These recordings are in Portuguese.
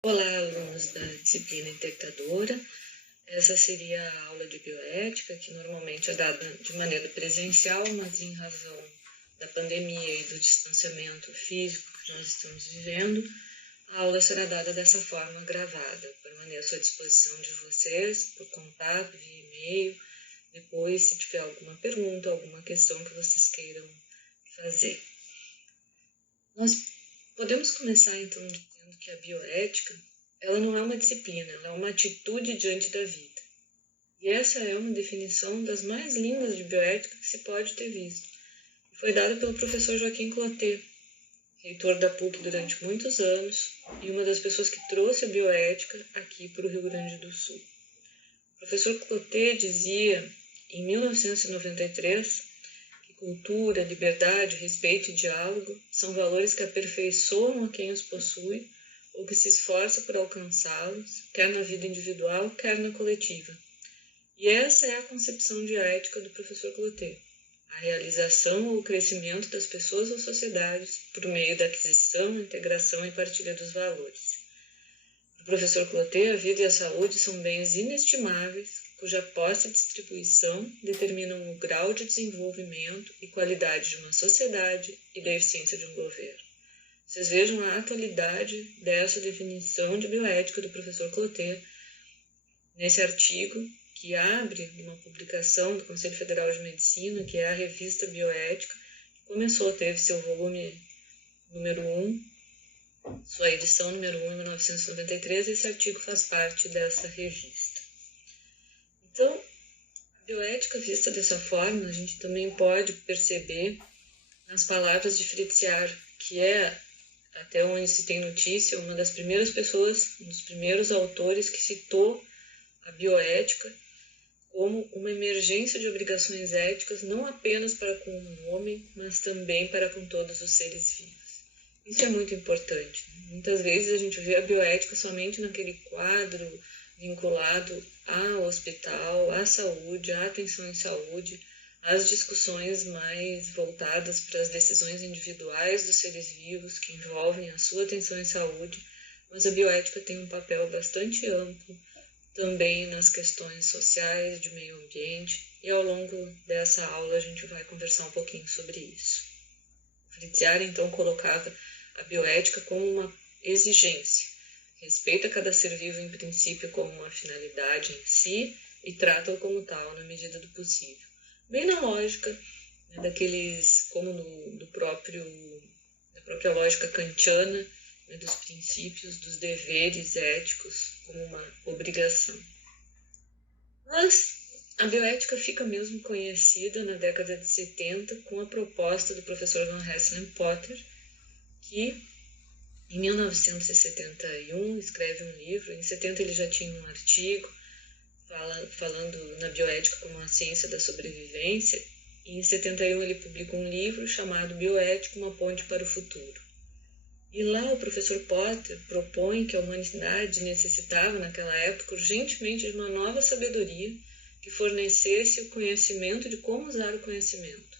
Olá, alunos da disciplina integradora. Essa seria a aula de bioética, que normalmente é dada de maneira presencial, mas em razão da pandemia e do distanciamento físico que nós estamos vivendo, a aula será dada dessa forma gravada. Permaneço à disposição de vocês por contato, via e-mail, depois se tiver alguma pergunta, alguma questão que vocês queiram fazer. Nós podemos começar então dizendo que a bioética, ela não é uma disciplina, ela é uma atitude diante da vida. E essa é uma definição das mais lindas de bioética que se pode ter visto. Foi dada pelo professor Joaquim Clotet, reitor da PUC durante muitos anos e uma das pessoas que trouxe a bioética aqui para o Rio Grande do Sul. O professor Clotet dizia, em 1993, cultura, liberdade, respeito e diálogo são valores que aperfeiçoam a quem os possui ou que se esforça por alcançá-los, quer na vida individual, quer na coletiva. E essa é a concepção de ética do professor Clotet, a realização ou o crescimento das pessoas ou sociedades por meio da aquisição, integração e partilha dos valores. Para o professor Clotet, a vida e a saúde são bens inestimáveis, cuja posse e distribuição determinam o grau de desenvolvimento e qualidade de uma sociedade e da eficiência de um governo. Vocês vejam a atualidade dessa definição de bioética do professor Clotet nesse artigo que abre uma publicação do Conselho Federal de Medicina, que é a revista Bioética, que teve seu volume número 1, sua edição número 1 em 1993, esse artigo faz parte dessa revista. Então, a bioética vista dessa forma, a gente também pode perceber nas palavras de Fritz Jaar, que é, até onde se tem notícia, uma das primeiras pessoas, um dos primeiros autores que citou a bioética como uma emergência de obrigações éticas, não apenas para com o homem, mas também para com todos os seres vivos. Isso é muito importante. Muitas vezes a gente vê a bioética somente naquele quadro vinculado ao hospital, à saúde, à atenção em saúde, às discussões mais voltadas para as decisões individuais dos seres vivos que envolvem a sua atenção em saúde, mas a bioética tem um papel bastante amplo também nas questões sociais, de meio ambiente, e ao longo dessa aula a gente vai conversar um pouquinho sobre isso. Fritz Jaar, então, colocava a bioética como uma exigência. Respeita cada ser vivo em princípio como uma finalidade em si e trata-o como tal na medida do possível. Bem na lógica, né, como da própria lógica kantiana, né, dos princípios, dos deveres éticos como uma obrigação. Mas a bioética fica mesmo conhecida na década de 70 com a proposta do professor Van Hesselen Potter, que em 1971 escreve um livro. Em 70 ele já tinha um artigo falando na bioética como a ciência da sobrevivência, e em 71 ele publica um livro chamado Bioética, uma ponte para o futuro. E lá o professor Potter propõe que a humanidade necessitava naquela época urgentemente de uma nova sabedoria que fornecesse o conhecimento de como usar o conhecimento.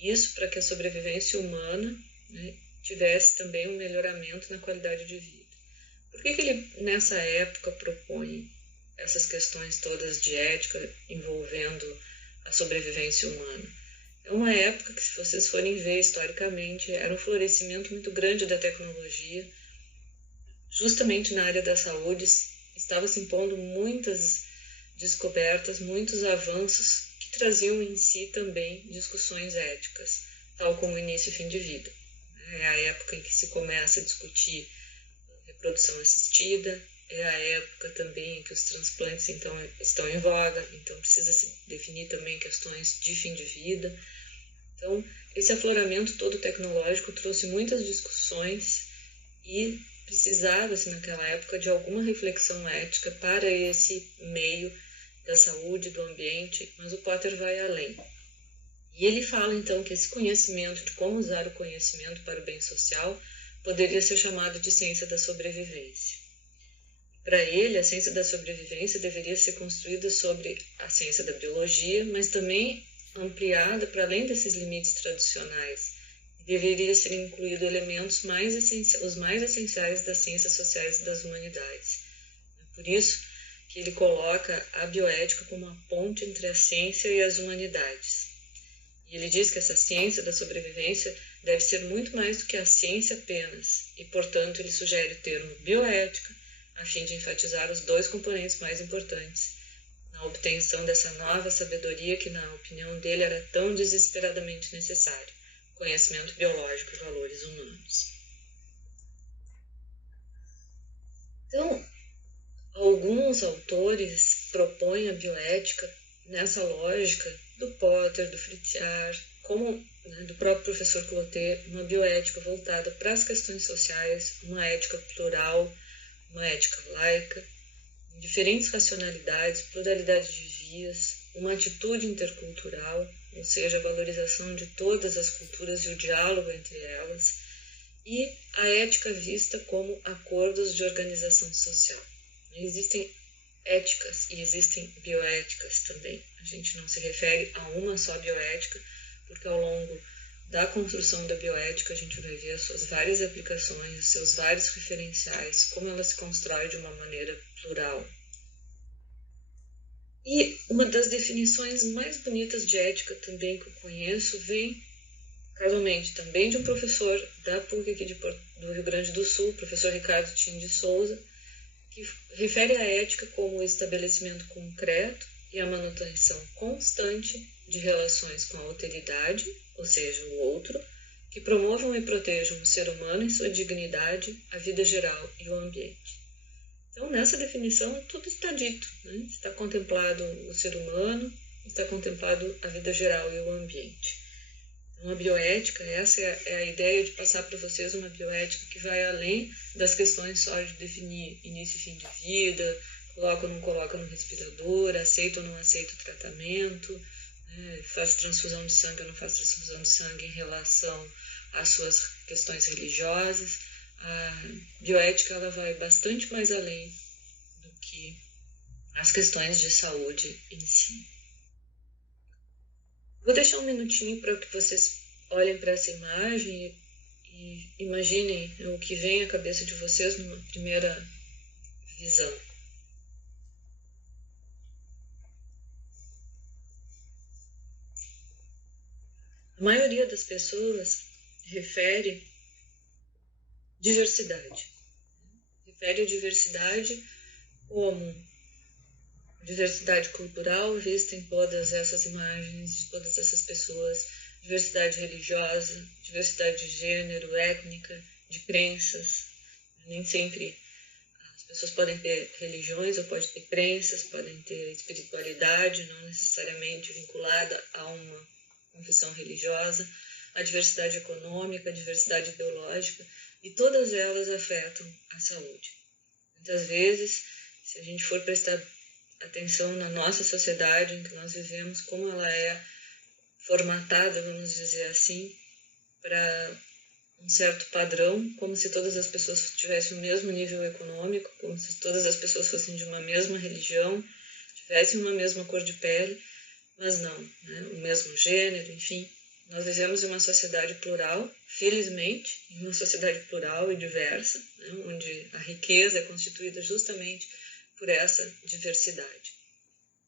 Isso para que a sobrevivência humana, né, tivesse também um melhoramento na qualidade de vida. Por que ele, nessa época, propõe essas questões todas de ética envolvendo a sobrevivência humana? É uma época que, se vocês forem ver historicamente, era um florescimento muito grande da tecnologia. Justamente na área da saúde estava se impondo muitas descobertas, muitos avanços que traziam em si também discussões éticas, tal como o início e fim de vida. É a época em que se começa a discutir reprodução assistida, é a época também em que os transplantes então estão em voga, então precisa se definir também questões de fim de vida. Então, esse afloramento todo tecnológico trouxe muitas discussões e precisava-se naquela época de alguma reflexão ética para esse meio da saúde, do ambiente, mas o Potter vai além. E ele fala, então, que esse conhecimento de como usar o conhecimento para o bem social poderia ser chamado de ciência da sobrevivência. Para ele, a ciência da sobrevivência deveria ser construída sobre a ciência da biologia, mas também ampliada para além desses limites tradicionais e deveria ser incluído elementos os mais essenciais das ciências sociais e das humanidades. Por isso que ele coloca a bioética como uma ponte entre a ciência e as humanidades. E ele diz que essa ciência da sobrevivência deve ser muito mais do que a ciência apenas, e, portanto, ele sugere o termo bioética, a fim de enfatizar os dois componentes mais importantes na obtenção dessa nova sabedoria que, na opinião dele, era tão desesperadamente necessário: conhecimento biológico e valores humanos. Então, alguns autores propõem a bioética nessa lógica do Potter, do Fritziar, como do próprio professor Clotet, uma bioética voltada para as questões sociais, uma ética plural, uma ética laica, diferentes racionalidades, pluralidade de vias, uma atitude intercultural, ou seja, a valorização de todas as culturas e o diálogo entre elas, e a ética vista como acordos de organização social. Existem éticas e existem bioéticas também. A gente não se refere a uma só bioética, porque ao longo da construção da bioética a gente vai ver as suas várias aplicações, os seus vários referenciais, como ela se constrói de uma maneira plural. E uma das definições mais bonitas de ética também que eu conheço vem, casualmente, também de um professor da PUC aqui do Rio Grande do Sul, o professor Ricardo Tim de Souza, que refere a ética como o estabelecimento concreto e a manutenção constante de relações com a alteridade, ou seja, o outro, que promovam e protejam o ser humano em sua dignidade, a vida geral e o ambiente. Então, nessa definição, tudo está dito, né? Está contemplado o ser humano, está contemplado a vida geral e o ambiente. Então, a bioética, essa é a ideia de passar para vocês uma bioética que vai além das questões só de definir início e fim de vida, coloca ou não coloca no respirador, aceita ou não aceita o tratamento, faz transfusão de sangue ou não faz transfusão de sangue em relação às suas questões religiosas. A bioética ela vai bastante mais além do que as questões de saúde em si. Vou deixar um minutinho para que vocês olhem para essa imagem e imaginem o que vem à cabeça de vocês numa primeira visão. A maioria das pessoas refere diversidade. Refere a diversidade como diversidade cultural vista em todas essas imagens de todas essas pessoas, diversidade religiosa, diversidade de gênero, étnica, de crenças. Nem sempre as pessoas podem ter religiões ou podem ter crenças, podem ter espiritualidade, não necessariamente vinculada a uma confissão religiosa, a diversidade econômica, a diversidade ideológica, e todas elas afetam a saúde. Muitas vezes, se a gente for prestar atenção na nossa sociedade em que nós vivemos, como ela é formatada, vamos dizer assim, para um certo padrão, como se todas as pessoas tivessem o mesmo nível econômico, como se todas as pessoas fossem de uma mesma religião, tivessem uma mesma cor de pele, mas não, né? O mesmo gênero, enfim. Nós vivemos em uma sociedade plural, felizmente, em uma sociedade plural e diversa, né? Onde a riqueza é constituída justamente por essa diversidade.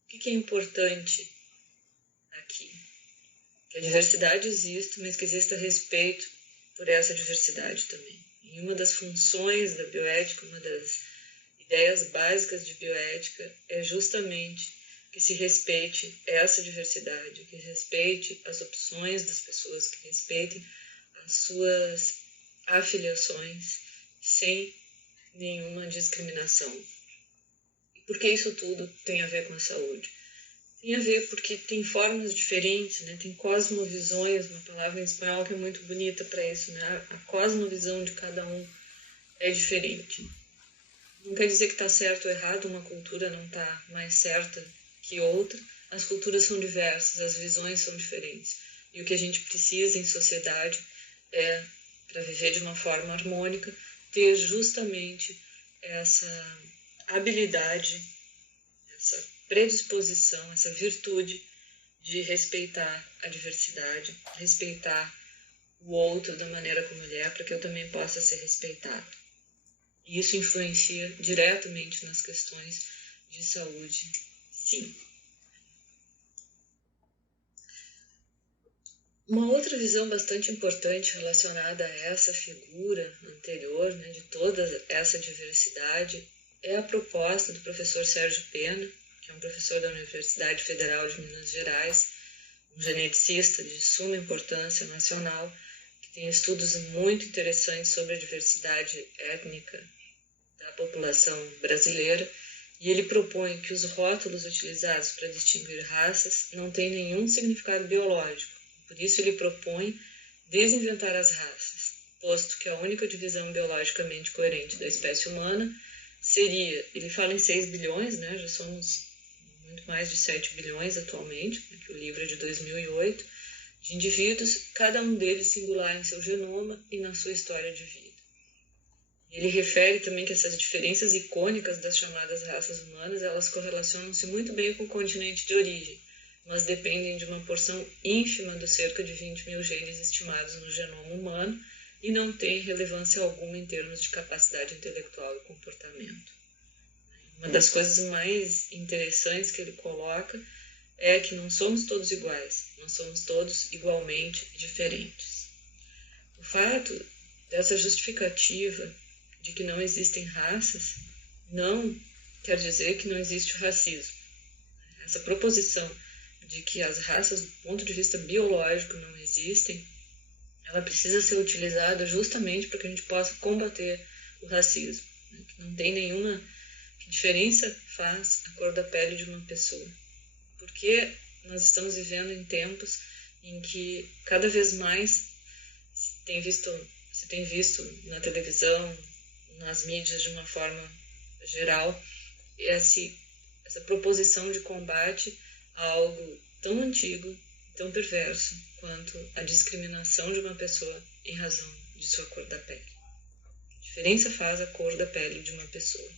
O que é importante aqui? Que a diversidade exista, mas que exista respeito por essa diversidade também. E uma das funções da bioética, uma das ideias básicas de bioética é justamente que se respeite essa diversidade, que respeite as opções das pessoas, que respeitem as suas afiliações sem nenhuma discriminação. E por que isso tudo tem a ver com a saúde? Tem a ver porque tem formas diferentes, né? Tem cosmovisões, uma palavra em espanhol que é muito bonita para isso, né? A cosmovisão de cada um é diferente. Não quer dizer que está certo ou errado, uma cultura não está mais certa que outra. As culturas são diversas, as visões são diferentes. E o que a gente precisa em sociedade é, para viver de uma forma harmônica, ter justamente essa habilidade, essa predisposição, essa virtude de respeitar a diversidade, respeitar o outro da maneira como ele é, para que eu também possa ser respeitado. E isso influencia diretamente nas questões de saúde, sim. Uma outra visão bastante importante relacionada a essa figura anterior, né, de toda essa diversidade, é a proposta do professor Sérgio Pena, que é um professor da Universidade Federal de Minas Gerais, um geneticista de suma importância nacional, que tem estudos muito interessantes sobre a diversidade étnica da população brasileira, e ele propõe que os rótulos utilizados para distinguir raças não têm nenhum significado biológico. Por isso ele propõe desinventar as raças, posto que a única divisão biologicamente coerente da espécie humana seria, ele fala em 6 bilhões, né, já somos muito mais de 7 bilhões atualmente, que o livro é de 2008, de indivíduos, cada um deles singular em seu genoma e na sua história de vida. Ele refere também que essas diferenças icônicas das chamadas raças humanas, elas correlacionam-se muito bem com o continente de origem, mas dependem de uma porção ínfima dos cerca de 20 mil genes estimados no genoma humano e não têm relevância alguma em termos de capacidade intelectual e comportamento. Uma das coisas mais interessantes que ele coloca é que não somos todos iguais, nós somos todos igualmente diferentes. O fato dessa justificativa de que não existem raças não quer dizer que não existe o racismo. Essa proposição de que as raças, do ponto de vista biológico, não existem, ela precisa ser utilizada justamente para que a gente possa combater o racismo. Que não tem nenhuma... Que diferença faz a cor da pele de uma pessoa? Porque nós estamos vivendo em tempos em que cada vez mais se tem visto na televisão, nas mídias de uma forma geral, essa proposição de combate a algo tão antigo, tão perverso, quanto a discriminação de uma pessoa em razão de sua cor da pele. Que diferença faz a cor da pele de uma pessoa?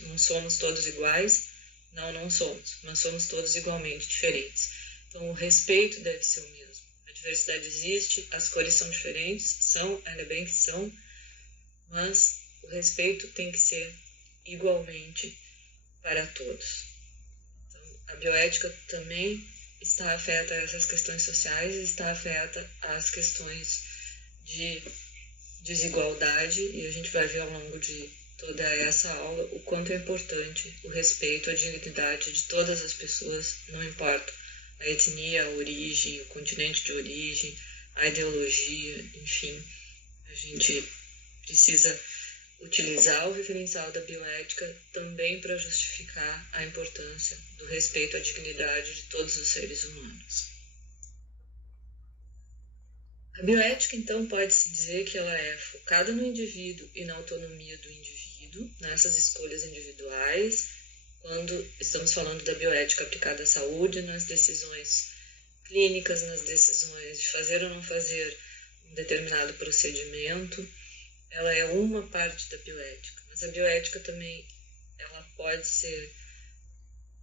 Não somos todos iguais? Não somos, mas somos todos igualmente diferentes. Então o respeito deve ser o mesmo. A diversidade existe, as cores são diferentes, ainda bem que são, mas o respeito tem que ser igualmente para todos. Então, a bioética também está afeta a essas questões sociais, está afeta às questões de desigualdade, e a gente vai ver ao longo de toda essa aula o quanto é importante o respeito à dignidade de todas as pessoas, não importa a etnia, a origem, o continente de origem, a ideologia, enfim. A gente precisa utilizar o referencial da bioética também para justificar a importância do respeito à dignidade de todos os seres humanos. A bioética, então, pode-se dizer que ela é focada no indivíduo e na autonomia do indivíduo, nessas escolhas individuais, quando estamos falando da bioética aplicada à saúde, nas decisões clínicas, nas decisões de fazer ou não fazer um determinado procedimento. Ela é uma parte da bioética, mas a bioética também ela pode ser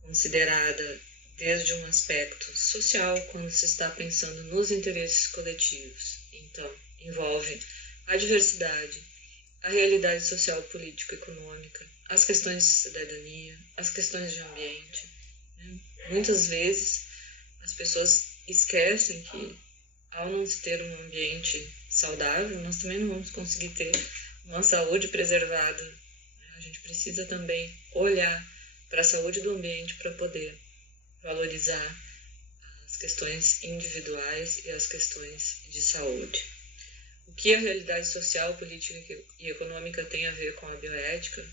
considerada desde um aspecto social, quando se está pensando nos interesses coletivos. Então, envolve a diversidade, a realidade social, política, econômica, as questões de cidadania, as questões de ambiente. Muitas vezes as pessoas esquecem que, ao não se ter um ambiente saudável, nós também não vamos conseguir ter uma saúde preservada. A gente precisa também olhar para a saúde do ambiente para poder valorizar as questões individuais e as questões de saúde. O que a realidade social, política e econômica tem a ver com a bioética,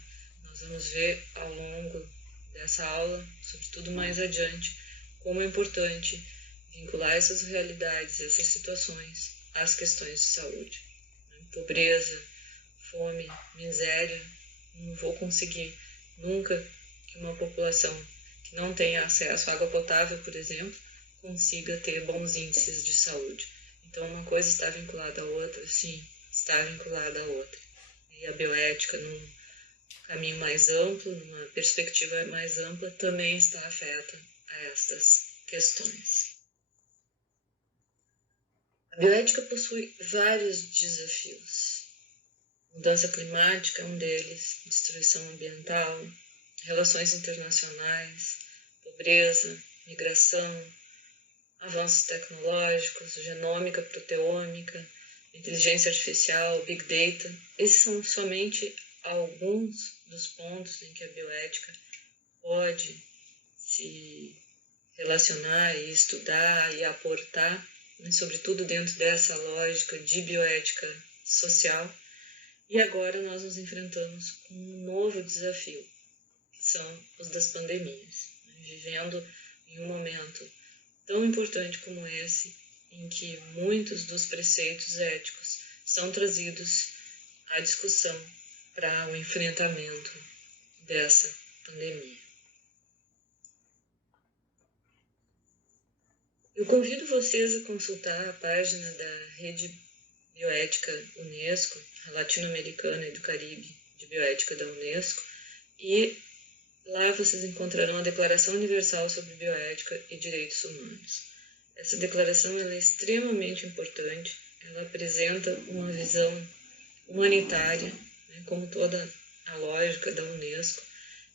nós vamos ver ao longo dessa aula, sobretudo mais adiante, como é importante vincular essas realidades, essas situações às questões de saúde. Pobreza, fome, miséria, não vou conseguir nunca que uma população que não tenha acesso à água potável, por exemplo, consiga ter bons índices de saúde. Então, uma coisa está vinculada à outra, sim, está vinculada à outra. E a bioética, num caminho mais amplo, numa perspectiva mais ampla, também está afeta a estas questões. A bioética possui vários desafios. Mudança climática é um deles, destruição ambiental, relações internacionais, pobreza, migração, avanços tecnológicos, genômica, proteômica, inteligência artificial, big data. Esses são somente alguns dos pontos em que a bioética pode se relacionar e estudar e aportar, né, sobretudo dentro dessa lógica de bioética social. E agora nós nos enfrentamos com um novo desafio, que são os das pandemias, né, vivendo em um momento tão importante como esse, em que muitos dos preceitos éticos são trazidos à discussão para o enfrentamento dessa pandemia. Eu convido vocês a consultar a página da Rede Bioética Unesco, a Latino-Americana e do Caribe de Bioética da Unesco, e lá vocês encontrarão a Declaração Universal sobre Bioética e Direitos Humanos. Essa declaração é extremamente importante, ela apresenta uma visão humanitária, né, como toda a lógica da Unesco,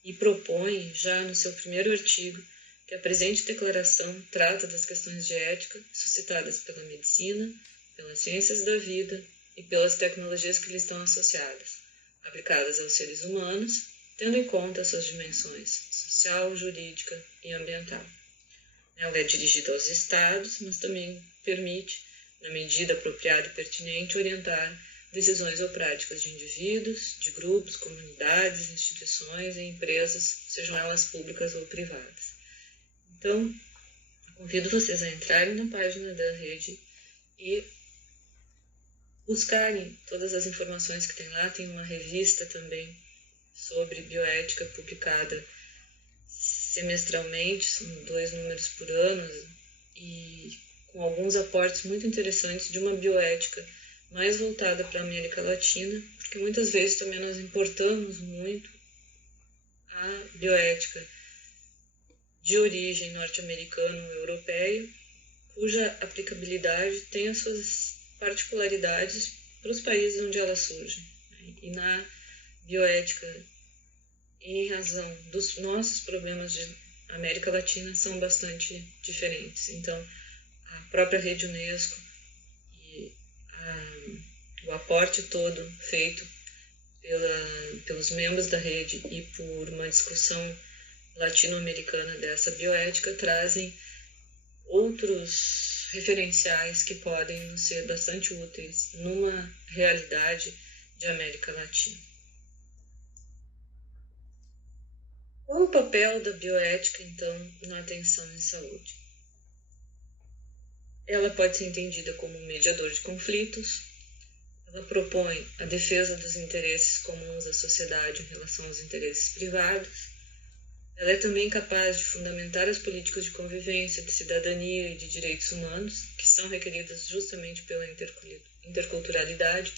e propõe, já no seu primeiro artigo, que a presente declaração trata das questões de ética suscitadas pela medicina, pelas ciências da vida e pelas tecnologias que lhe estão associadas, aplicadas aos seres humanos, tendo em conta suas dimensões social, jurídica e ambiental. Ela é dirigida aos Estados, mas também permite, na medida apropriada e pertinente, orientar decisões ou práticas de indivíduos, de grupos, comunidades, instituições e empresas, sejam elas públicas ou privadas. Então, convido vocês a entrarem na página da rede e buscarem todas as informações que tem lá. Tem uma revista também sobre bioética publicada semestralmente, são 2 números por ano, e com alguns aportes muito interessantes de uma bioética mais voltada para a América Latina, porque muitas vezes também nós importamos muito a bioética de origem norte-americana ou europeia, cuja aplicabilidade tem as suas particularidades para os países onde ela surge. E na bioética, em razão dos nossos problemas de América Latina, são bastante diferentes. Então, a própria Rede Unesco e o aporte todo feito pelos membros da rede e por uma discussão latino-americana dessa bioética trazem outros referenciais que podem nos ser bastante úteis numa realidade de América Latina. Qual o papel da bioética, então, na atenção em saúde? Ela pode ser entendida como um mediador de conflitos. Ela propõe a defesa dos interesses comuns da sociedade em relação aos interesses privados. Ela é também capaz de fundamentar as políticas de convivência, de cidadania e de direitos humanos, que são requeridas justamente pela interculturalidade.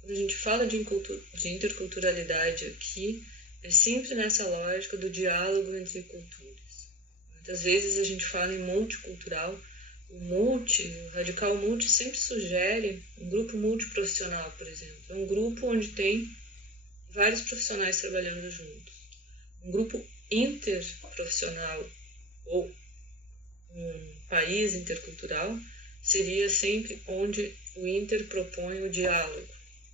Quando a gente fala de interculturalidade aqui, é sempre nessa lógica do diálogo entre culturas. Muitas vezes a gente fala em multicultural. O radical multi sempre sugere um grupo multiprofissional, por exemplo. É um grupo onde tem vários profissionais trabalhando juntos. Um grupo interprofissional ou um país intercultural seria sempre onde o inter propõe o diálogo.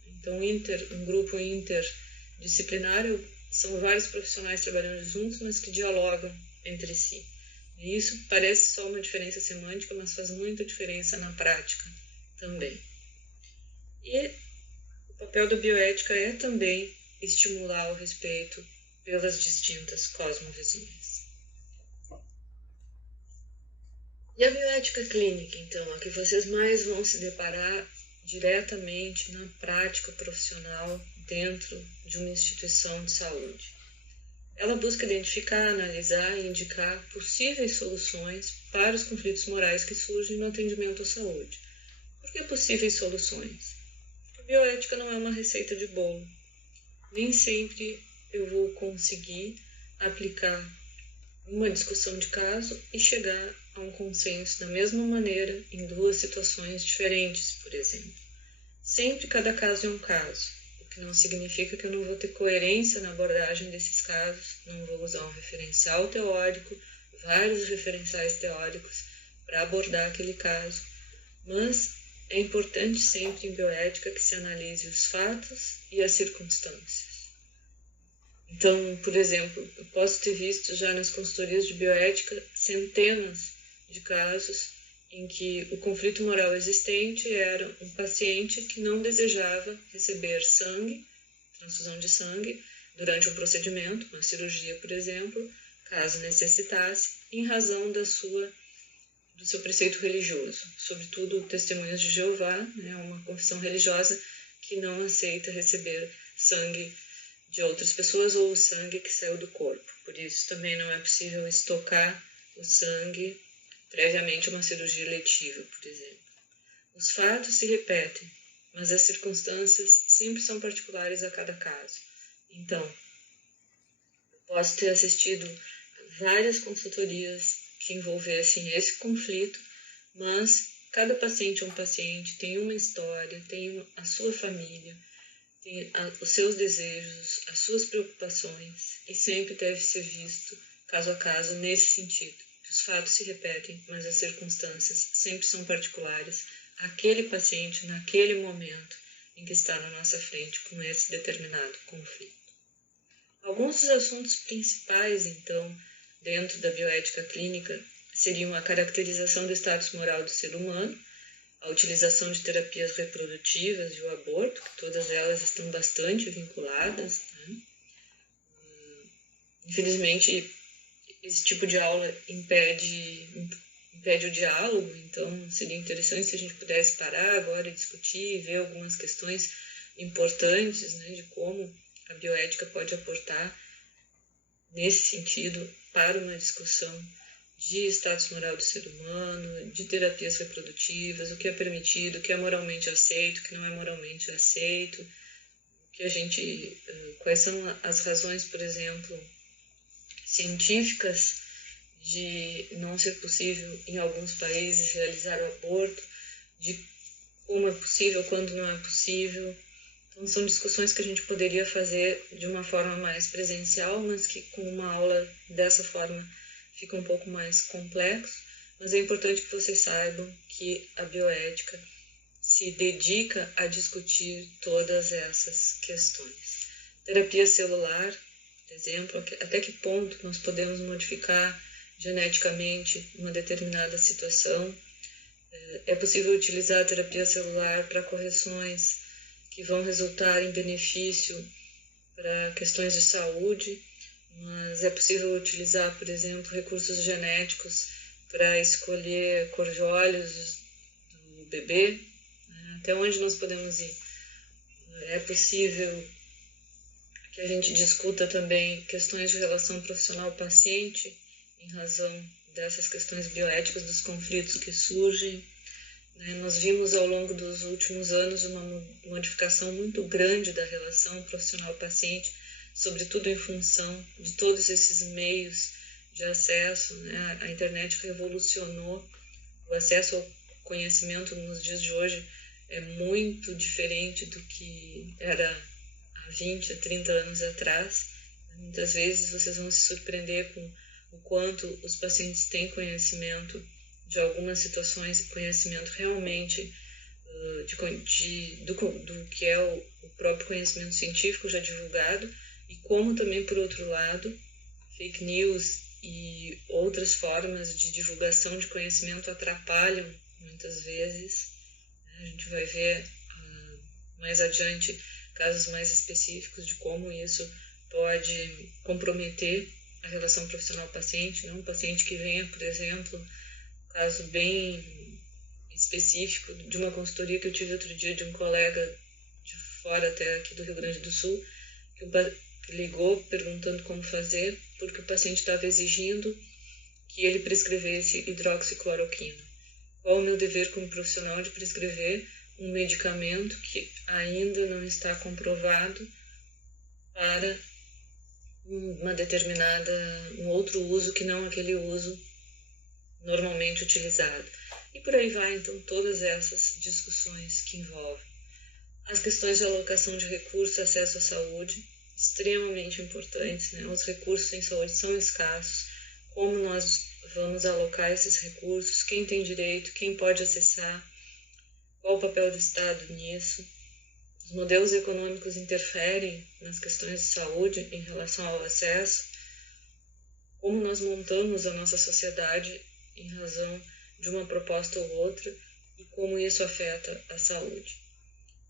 Então, um grupo interdisciplinar são vários profissionais trabalhando juntos, mas que dialogam entre si. E isso parece só uma diferença semântica, mas faz muita diferença na prática também. E o papel da bioética é também estimular o respeito pelas distintas cosmovisões. E a bioética clínica, então, a que vocês mais vão se deparar diretamente na prática profissional dentro de uma instituição de saúde. Ela busca identificar, analisar e indicar possíveis soluções para os conflitos morais que surgem no atendimento à saúde. Por que possíveis soluções? Porque a bioética não é uma receita de bolo. Nem sempre eu vou conseguir aplicar uma discussão de caso e chegar a um consenso da mesma maneira em duas situações diferentes, por exemplo. Sempre cada caso é um caso, o que não significa que eu não vou ter coerência na abordagem desses casos, não vou usar um referencial teórico, vários referenciais teóricos para abordar aquele caso, mas é importante sempre em bioética que se analise os fatos e as circunstâncias. Então, por exemplo, eu posso ter visto já nas consultorias de bioética centenas de casos em que o conflito moral existente era um paciente que não desejava receber sangue, transfusão de sangue, durante um procedimento, uma cirurgia, por exemplo, caso necessitasse, em razão do seu preceito religioso, sobretudo Testemunhas de Jeová, uma confissão religiosa que não aceita receber sangue de outras pessoas ou o sangue que saiu do corpo. Por isso também não é possível estocar o sangue previamente a uma cirurgia eletiva, por exemplo. Os fatos se repetem, mas as circunstâncias sempre são particulares a cada caso. Então, eu posso ter assistido a várias consultorias que envolvessem esse conflito, mas cada paciente é um paciente, tem uma história, tem a sua família, tem os seus desejos, as suas preocupações, e sempre deve ser visto caso a caso nesse sentido. Os fatos se repetem, mas as circunstâncias sempre são particulares àquele paciente naquele momento em que está na nossa frente com esse determinado conflito. Alguns dos assuntos principais, então, dentro da bioética clínica seriam a caracterização do status moral do ser humano, a utilização de terapias reprodutivas e o aborto, que todas elas estão bastante vinculadas. Infelizmente, esse tipo de aula impede o diálogo, então seria interessante se a gente pudesse parar agora e discutir e ver algumas questões importantes, de como a bioética pode aportar nesse sentido para uma discussão de status moral do ser humano, de terapias reprodutivas, o que é permitido, o que é moralmente aceito, o que não é moralmente aceito, quais são as razões, por exemplo, científicas de não ser possível em alguns países realizar o aborto, de como é possível, quando não é possível. Então são discussões que a gente poderia fazer de uma forma mais presencial, mas que com uma aula dessa forma fica um pouco mais complexo, mas é importante que vocês saibam que a bioética se dedica a discutir todas essas questões. Terapia celular, por exemplo, até que ponto nós podemos modificar geneticamente uma determinada situação. É possível utilizar a terapia celular para correções que vão resultar em benefício para questões de saúde, mas é possível utilizar, por exemplo, recursos genéticos para escolher cor de olhos do bebê. Até onde nós podemos ir? É possível que a gente discuta também questões de relação profissional-paciente em razão dessas questões bioéticas dos conflitos que surgem. Nós vimos ao longo dos últimos anos uma modificação muito grande da relação profissional-paciente, sobretudo em função de todos esses meios de acesso. A internet revolucionou o acesso ao conhecimento nos dias de hoje, é muito diferente do que era há 20, 30 anos atrás. Muitas vezes vocês vão se surpreender com o quanto os pacientes têm conhecimento de algumas situações, conhecimento realmente do que é o próprio conhecimento científico já divulgado, e como também, por outro lado, fake news e outras formas de divulgação de conhecimento atrapalham muitas vezes. A gente vai ver mais adiante casos mais específicos de como isso pode comprometer a relação profissional-paciente. Um paciente que venha, por exemplo, caso bem específico de uma consultoria que eu tive outro dia de um colega de fora até aqui do Rio Grande do Sul, que ligou perguntando como fazer, porque o paciente estava exigindo que ele prescrevesse hidroxicloroquina. Qual o meu dever como profissional de prescrever um medicamento que ainda não está comprovado para um outro uso que não aquele uso normalmente utilizado. E por aí vai, então, todas essas discussões que envolvem as questões de alocação de recursos e acesso à saúde, extremamente importantes, né? Os recursos em saúde são escassos, como nós vamos alocar esses recursos, quem tem direito, quem pode acessar, qual o papel do Estado nisso. Os modelos econômicos interferem nas questões de saúde em relação ao acesso, como nós montamos a nossa sociedade em razão de uma proposta ou outra e como isso afeta a saúde.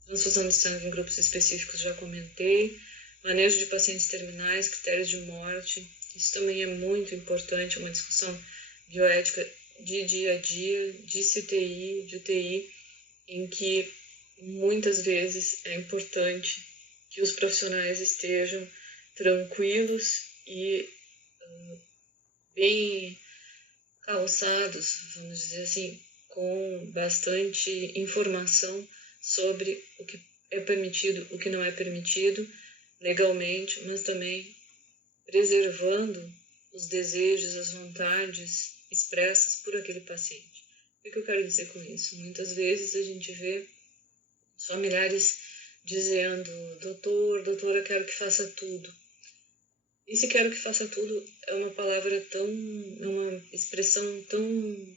Transfusão de sangue em grupos específicos já comentei, manejo de pacientes terminais, critérios de morte, isso também é muito importante, uma discussão bioética de dia a dia, de CTI, de UTI, em que muitas vezes é importante que os profissionais estejam tranquilos e bem calçados, vamos dizer assim, com bastante informação sobre o que é permitido, o que não é permitido legalmente, mas também preservando os desejos, as vontades expressas por aquele paciente. O que eu quero dizer com isso? Muitas vezes a gente vê os familiares dizendo: doutora, quero que faça tudo. E se quero que faça tudo é uma palavra é uma expressão tão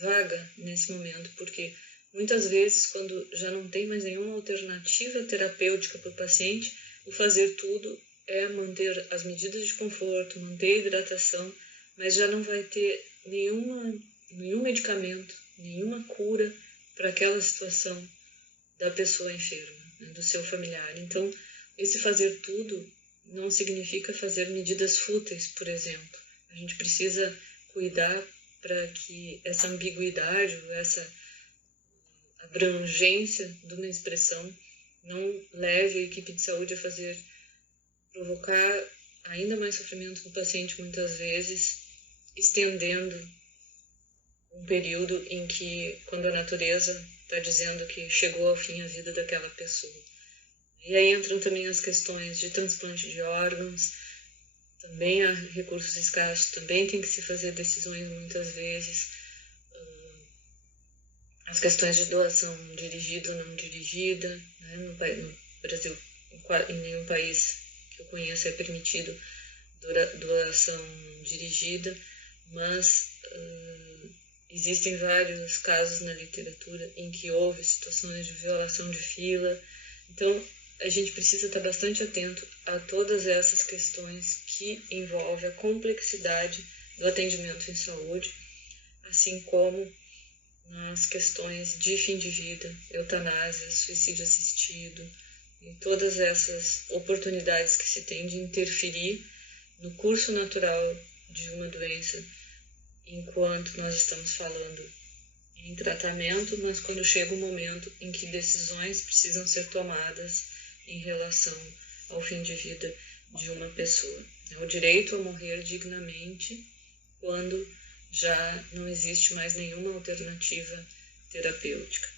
vaga nesse momento, porque muitas vezes, quando já não tem mais nenhuma alternativa terapêutica para o paciente, o fazer tudo é manter as medidas de conforto, manter a hidratação, mas já não vai ter nenhum medicamento, nenhuma cura para aquela situação da pessoa enferma, né, do seu familiar. Então, esse fazer tudo não significa fazer medidas fúteis, por exemplo. A gente precisa cuidar para que essa ambiguidade, essa abrangência de uma expressão não leve a equipe de saúde a provocar ainda mais sofrimento no paciente, muitas vezes, estendendo um período em que, quando a natureza está dizendo que chegou ao fim a vida daquela pessoa. E aí entram também as questões de transplante de órgãos, também há recursos escassos, também tem que se fazer decisões muitas vezes. As questões de doação dirigida ou não dirigida, né? No Brasil, em nenhum país que eu conheça é permitido doação dirigida, mas existem vários casos na literatura em que houve situações de violação de fila. Então, a gente precisa estar bastante atento a todas essas questões que envolvem a complexidade do atendimento em saúde, assim como nas questões de fim de vida, eutanásia, suicídio assistido, e todas essas oportunidades que se tem de interferir no curso natural de uma doença, enquanto nós estamos falando em tratamento, mas quando chega o momento em que decisões precisam ser tomadas em relação ao fim de vida de uma pessoa. É o direito a morrer dignamente quando já não existe mais nenhuma alternativa terapêutica.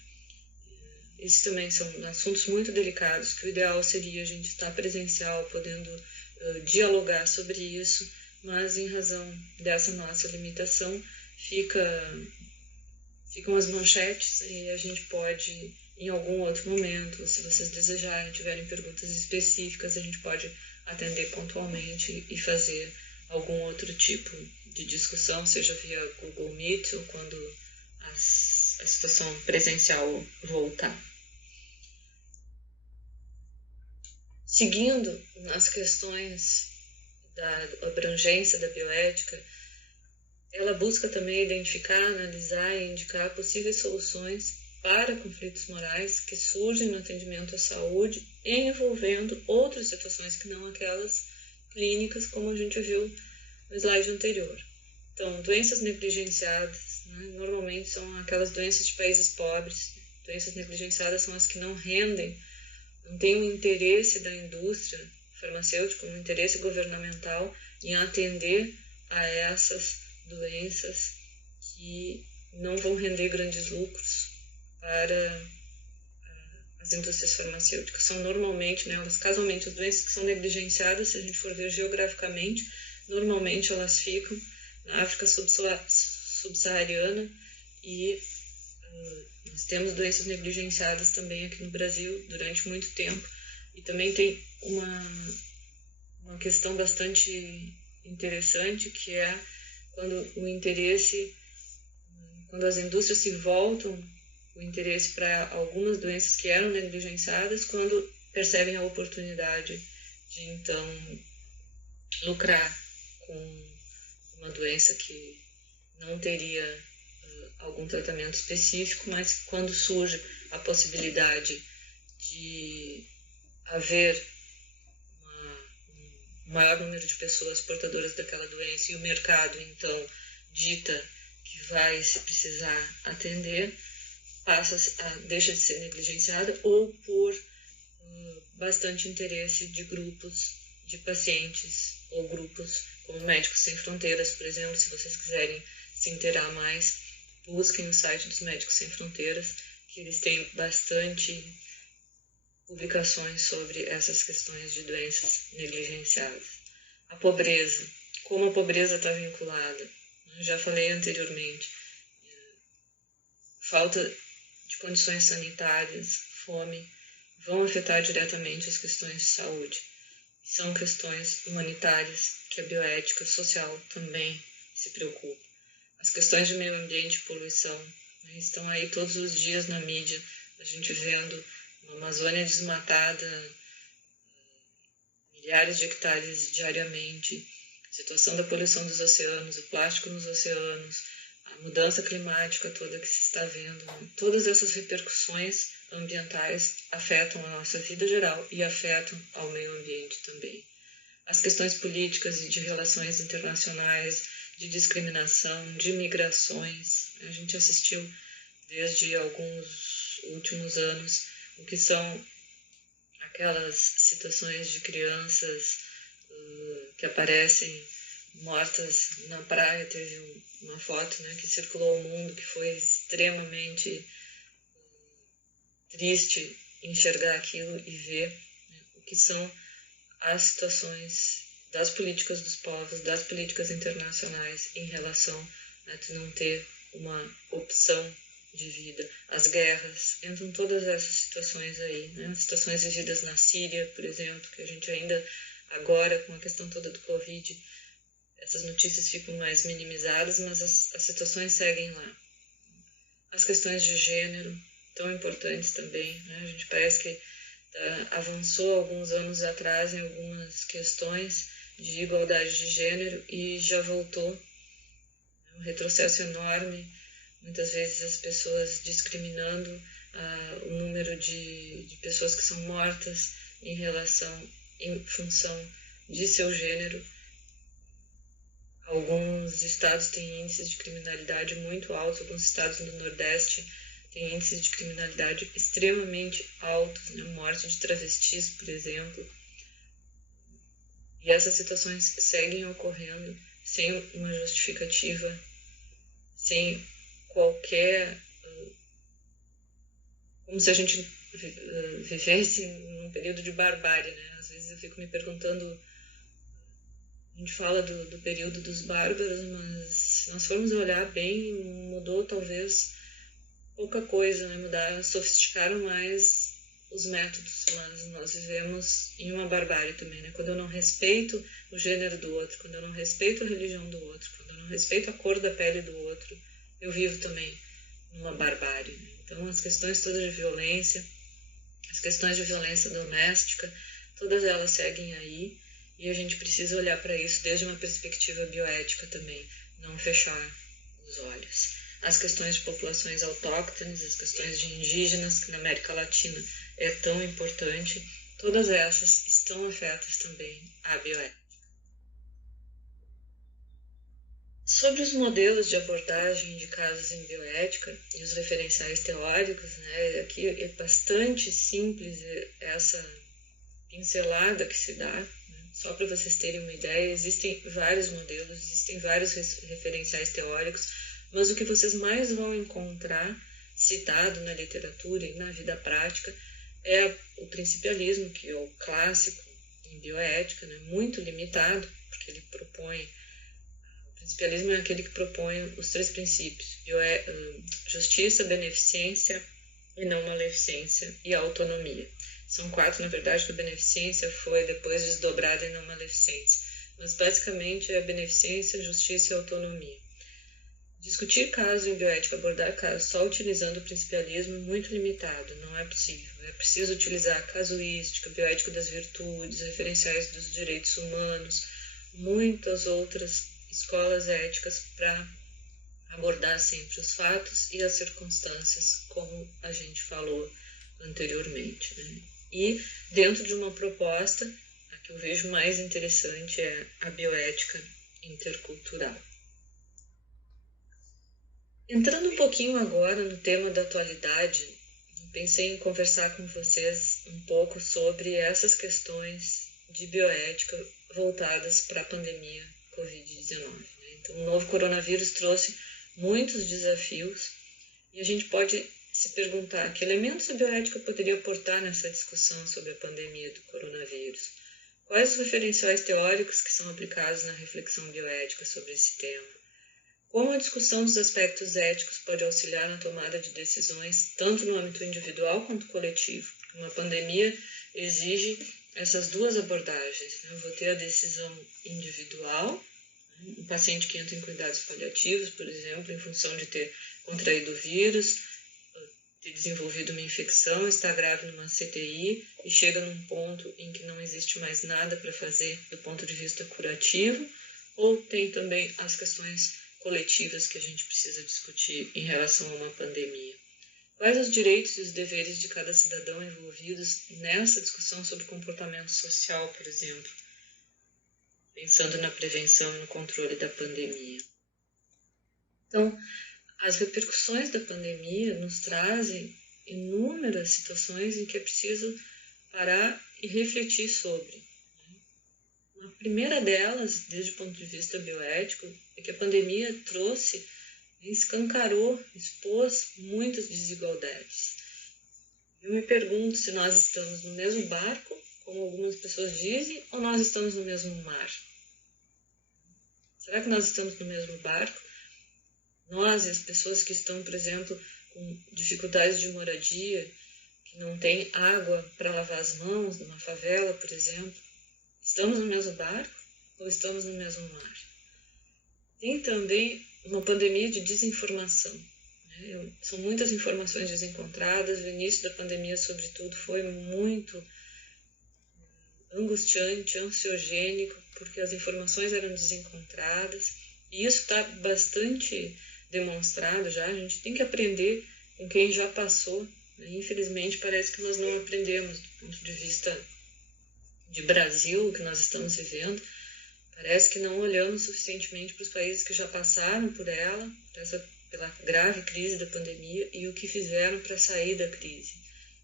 Esses também são assuntos muito delicados, que o ideal seria a gente estar presencial, podendo dialogar sobre isso, mas em razão dessa nossa limitação, ficam as manchetes e a gente pode, em algum outro momento, se vocês desejarem, tiverem perguntas específicas, a gente pode atender pontualmente e fazer algum outro tipo de discussão, seja via Google Meet ou quando a situação presencial voltar. Seguindo nas questões da abrangência da bioética, ela busca também identificar, analisar e indicar possíveis soluções para conflitos morais que surgem no atendimento à saúde, envolvendo outras situações que não aquelas clínicas, como a gente viu no slide anterior. Então, doenças negligenciadas, né, normalmente são aquelas doenças de países pobres. Doenças negligenciadas são as que não rendem, não têm o interesse da indústria farmacêutica, um interesse governamental em atender a essas doenças que não vão render grandes lucros para as indústrias farmacêuticas. São normalmente, né, elas casualmente, as doenças que são negligenciadas, se a gente for ver geograficamente, normalmente elas ficam na África subsaariana e nós temos doenças negligenciadas também aqui no Brasil durante muito tempo. E também tem uma questão bastante interessante, que é quando as indústrias se voltam o interesse para algumas doenças que eram negligenciadas, quando percebem a oportunidade de então lucrar com uma doença que não teria algum tratamento específico, mas quando surge a possibilidade de haver um maior número de pessoas portadoras daquela doença e o mercado então dita que vai se precisar atender, deixa de ser negligenciada, ou por bastante interesse de grupos de pacientes ou grupos como Médicos Sem Fronteiras, por exemplo. Se vocês quiserem se inteirar mais, busquem o site dos Médicos Sem Fronteiras, que eles têm bastante publicações sobre essas questões de doenças negligenciadas. A pobreza, como a pobreza está vinculada, já falei anteriormente, falta de condições sanitárias, fome, vão afetar diretamente as questões de saúde. São questões humanitárias que a bioética social também se preocupa. As questões de meio ambiente e poluição, né, estão aí todos os dias na mídia, a gente vendo uma Amazônia desmatada, milhares de hectares diariamente, situação da poluição dos oceanos, o plástico nos oceanos, a mudança climática toda que se está vendo, né? Todas essas repercussões ambientais afetam a nossa vida geral e afetam ao meio ambiente também. As questões políticas e de relações internacionais, de discriminação, de migrações, a gente assistiu desde alguns últimos anos o que são aquelas situações de crianças que aparecem mortas na praia. Teve uma foto, né, que circulou ao mundo, que foi extremamente triste enxergar aquilo e ver, né, o que são as situações das políticas dos povos, das políticas internacionais em relação a não ter uma opção de vida. As guerras, entram todas essas situações aí, né? As situações vividas na Síria, por exemplo, que a gente ainda agora, com a questão toda do Covid, essas notícias ficam mais minimizadas, mas as situações seguem lá. As questões de gênero, tão importantes também, né? A gente parece que avançou alguns anos atrás em algumas questões de igualdade de gênero e já voltou. Um retrocesso enorme, muitas vezes as pessoas discriminando o número de pessoas que são mortas em função de seu gênero. Alguns estados têm índices de criminalidade muito altos, alguns estados do Nordeste têm índices de criminalidade extremamente altos, né? Morte de travestis, por exemplo. E essas situações seguem ocorrendo sem uma justificativa, sem qualquer... como se a gente vivesse num período de barbárie, né? Às vezes eu fico me perguntando, a gente fala do período dos bárbaros, mas se nós formos olhar bem, mudou talvez pouca coisa, né? Sofisticaram mais os métodos, mas nós vivemos em uma barbárie também, né? Quando eu não respeito o gênero do outro, quando eu não respeito a religião do outro, quando eu não respeito a cor da pele do outro, eu vivo também numa barbárie, né? Então as questões todas de violência, as questões de violência doméstica, todas elas seguem aí, e a gente precisa olhar para isso desde uma perspectiva bioética também, não fechar os olhos. As questões de populações autóctones, as questões de indígenas, que na América Latina é tão importante, todas essas estão afetas também à bioética. Sobre os modelos de abordagem de casos em bioética e os referenciais teóricos, né, aqui é bastante simples essa pincelada que se dá, né, só para vocês terem uma ideia. Existem vários modelos, existem vários referenciais teóricos, mas o que vocês mais vão encontrar citado na literatura e na vida prática é o principialismo, que é o clássico em bioética, né, muito limitado, porque ele propõe. O principialismo é aquele que propõe os 3 princípios: justiça, beneficência e não maleficência, e autonomia. São 4, na verdade, que a beneficência foi depois desdobrada em não maleficência. Mas, basicamente, é a beneficência, justiça e autonomia. Discutir caso em bioética, abordar caso só utilizando o principialismo é muito limitado, não é possível. É preciso utilizar casuística, bioética das virtudes, referenciais dos direitos humanos, muitas outras escolas éticas para abordar sempre os fatos e as circunstâncias, como a gente falou anteriormente, né? E dentro de uma proposta, a que eu vejo mais interessante é a bioética intercultural. Entrando um pouquinho agora no tema da atualidade, pensei em conversar com vocês um pouco sobre essas questões de bioética voltadas para a pandemia Covid-19. Então, o novo coronavírus trouxe muitos desafios e a gente pode se perguntar que elementos a bioética poderia aportar nessa discussão sobre a pandemia do coronavírus. Quais os referenciais teóricos que são aplicados na reflexão bioética sobre esse tema? Como a discussão dos aspectos éticos pode auxiliar na tomada de decisões, tanto no âmbito individual quanto coletivo? Porque uma pandemia exige essas 2 abordagens. Eu vou ter a decisão individual, um paciente que entra em cuidados paliativos, por exemplo, em função de ter contraído o vírus, ter desenvolvido uma infecção, está grave numa CTI e chega num ponto em que não existe mais nada para fazer do ponto de vista curativo, ou tem também as questões coletivas que a gente precisa discutir em relação a uma pandemia. Quais os direitos e os deveres de cada cidadão envolvidos nessa discussão sobre comportamento social, por exemplo, pensando na prevenção e no controle da pandemia? Então, as repercussões da pandemia nos trazem inúmeras situações em que é preciso parar e refletir sobre. A primeira delas, desde o ponto de vista bioético, é que a pandemia trouxe, escancarou, expôs muitas desigualdades. Eu me pergunto se nós estamos no mesmo barco, como algumas pessoas dizem, ou nós estamos no mesmo mar. Será que nós estamos no mesmo barco? Nós e as pessoas que estão, por exemplo, com dificuldades de moradia, que não têm água para lavar as mãos, numa favela, por exemplo, estamos no mesmo barco ou estamos no mesmo mar? Tem também uma pandemia de desinformação, né? São muitas informações desencontradas. O início da pandemia, sobretudo, foi muito angustiante, ansiogênico, porque as informações eram desencontradas. E isso está bastante demonstrado já. A gente tem que aprender com quem já passou, né? Infelizmente, parece que nós não aprendemos do ponto de vista de Brasil, o que nós estamos vivendo. Parece que não olhamos suficientemente para os países que já passaram por ela, pela grave crise da pandemia, e o que fizeram para sair da crise.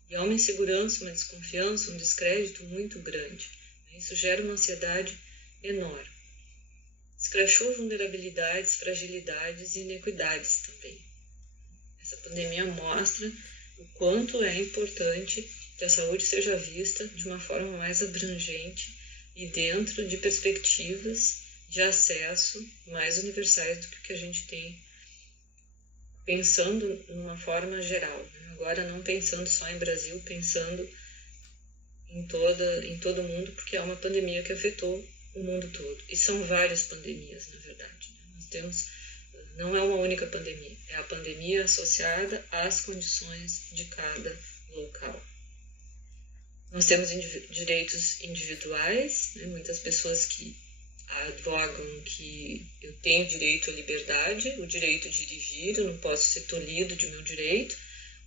E há uma insegurança, uma desconfiança, um descrédito muito grande. Isso gera uma ansiedade enorme. Escrachou vulnerabilidades, fragilidades e inequidades também. Essa pandemia mostra o quanto é importante que a saúde seja vista de uma forma mais abrangente e dentro de perspectivas de acesso mais universais do que o que a gente tem, pensando numa forma geral, né? Agora não pensando só em Brasil, pensando em todo o mundo, porque é uma pandemia que afetou o mundo todo. E são várias pandemias, na verdade, né? Nós temos, não é uma única pandemia, é a pandemia associada às condições de cada local. Nós temos direitos individuais, né? Muitas pessoas que advogam que eu tenho direito à liberdade, o direito de ir e vir, eu não posso ser tolhido de meu direito,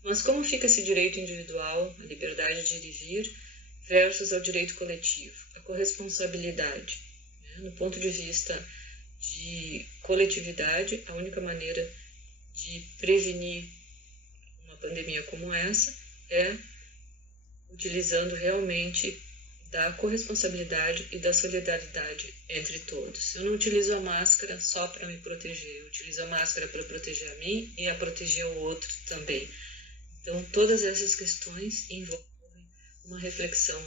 mas como fica esse direito individual, a liberdade de ir e vir, versus ao direito coletivo, a corresponsabilidade, né? No ponto de vista de coletividade, a única maneira de prevenir uma pandemia como essa é utilizando realmente da corresponsabilidade e da solidariedade entre todos. Eu não utilizo a máscara só para me proteger, eu utilizo a máscara para proteger a mim e a proteger o outro também. Então, todas essas questões envolvem uma reflexão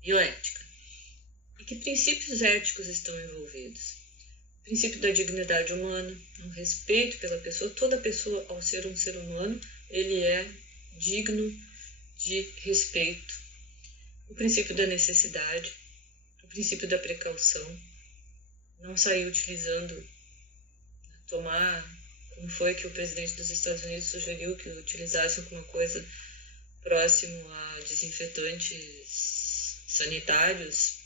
bioética. E que princípios éticos estão envolvidos? O princípio da dignidade humana, um respeito pela pessoa. Toda pessoa, ao ser um ser humano, ele é digno de respeito. O princípio da necessidade, o princípio da precaução, não sair utilizando, tomar, como foi que o presidente dos Estados Unidos sugeriu que utilizassem alguma coisa próximo a desinfetantes sanitários.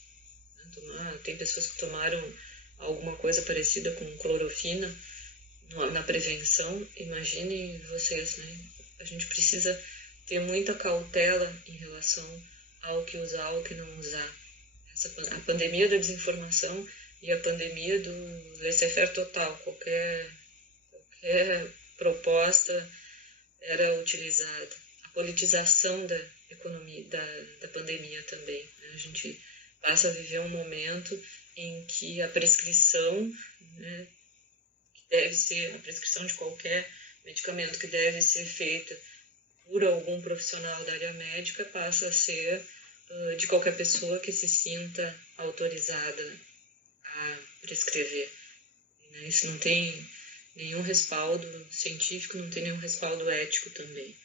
Tem pessoas que tomaram alguma coisa parecida com clorofina na prevenção. Imaginem vocês, né? A gente precisa ter muita cautela em relação ao que usar, ao que não usar. A pandemia da desinformação e a pandemia do laissez-faire total, qualquer proposta era utilizada. A politização da economia, da pandemia também. Né? A gente passa a viver um momento em que a prescrição, né, que deve ser a prescrição de qualquer medicamento que deve ser feita por algum profissional da área médica, passa a ser de qualquer pessoa que se sinta autorizada a prescrever. Isso não tem nenhum respaldo científico, não tem nenhum respaldo ético também.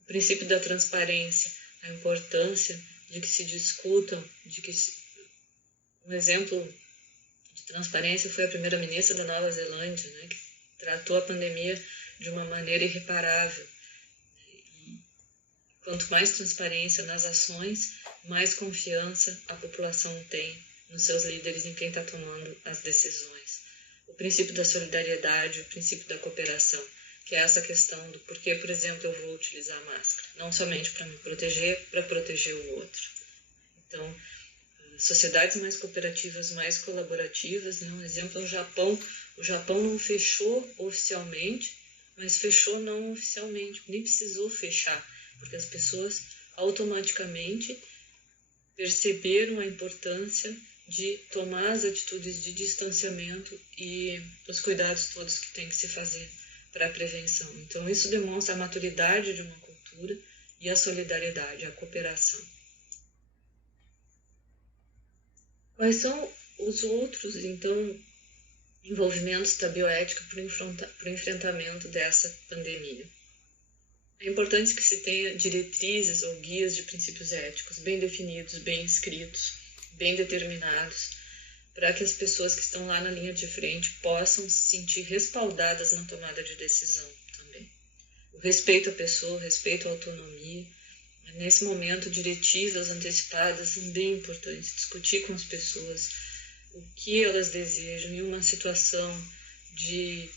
O princípio da transparência, a importância de que se discutam, um exemplo de transparência foi a primeira-ministra da Nova Zelândia, né, que tratou a pandemia de uma maneira irreparável. E quanto mais transparência nas ações, mais confiança a população tem nos seus líderes, em quem está tomando as decisões. O princípio da solidariedade, o princípio da cooperação, que é essa questão do porquê, por exemplo, eu vou utilizar a máscara. Não somente para me proteger, para proteger o outro. Então, sociedades mais cooperativas, mais colaborativas, né? Um exemplo é o Japão. O Japão não fechou oficialmente, mas fechou não oficialmente. Nem precisou fechar, porque as pessoas automaticamente perceberam a importância de tomar as atitudes de distanciamento e os cuidados todos que tem que se fazer para a prevenção. Então, isso demonstra a maturidade de uma cultura e a solidariedade, a cooperação. Quais são os outros, então, envolvimentos da bioética para o enfrentamento dessa pandemia? É importante que se tenha diretrizes ou guias de princípios éticos bem definidos, bem escritos, bem determinados, para que as pessoas que estão lá na linha de frente possam se sentir respaldadas na tomada de decisão também. O respeito à pessoa, o respeito à autonomia. Nesse momento, diretivas antecipadas são bem importantes. Discutir com as pessoas o que elas desejam em uma situação de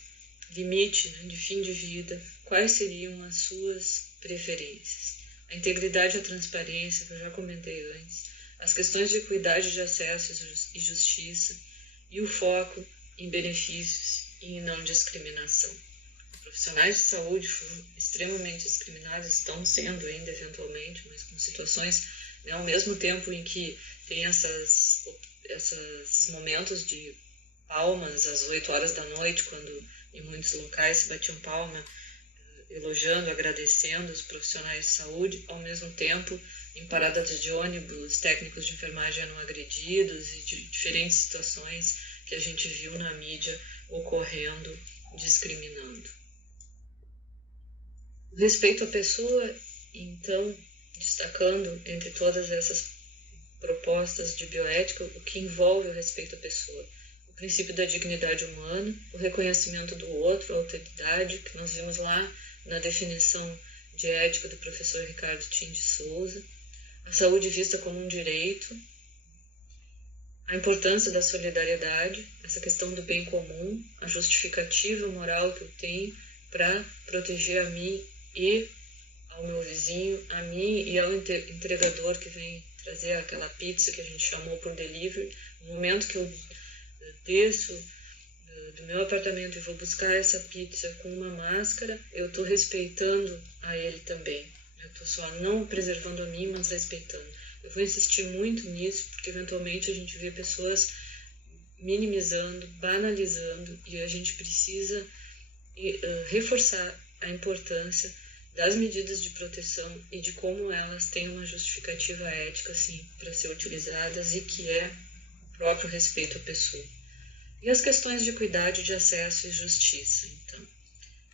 limite, né, de fim de vida, quais seriam as suas preferências. A integridade e a transparência, que eu já comentei antes, as questões de equidade de acesso e justiça, e o foco em benefícios e em não discriminação. Profissionais de saúde foram extremamente discriminados, estão sendo ainda eventualmente, mas com situações, né, ao mesmo tempo em que tem esses momentos de palmas às 8 horas da noite, quando em muitos locais se batiam palma, elogiando, agradecendo os profissionais de saúde, ao mesmo tempo, em paradas de ônibus, técnicos de enfermagem eram agredidos e de diferentes situações que a gente viu na mídia ocorrendo, discriminando. O respeito à pessoa, então, destacando entre todas essas propostas de bioética, o que envolve o respeito à pessoa. O princípio da dignidade humana, o reconhecimento do outro, a alteridade, que nós vimos lá na definição de ética do professor Ricardo Tim de Souza, a saúde vista como um direito, a importância da solidariedade, essa questão do bem comum, a justificativa moral que eu tenho para proteger a mim e ao meu vizinho, a mim e ao entregador que vem trazer aquela pizza que a gente chamou por delivery. No momento que eu desço do meu apartamento e vou buscar essa pizza com uma máscara, eu estou respeitando a ele também. Eu estou só não preservando a mim, mas respeitando. Eu vou insistir muito nisso, porque eventualmente a gente vê pessoas minimizando, banalizando, e a gente precisa reforçar a importância das medidas de proteção e de como elas têm uma justificativa ética, assim, para ser utilizadas e que é o próprio respeito à pessoa. E as questões de cuidado, de acesso e justiça, então.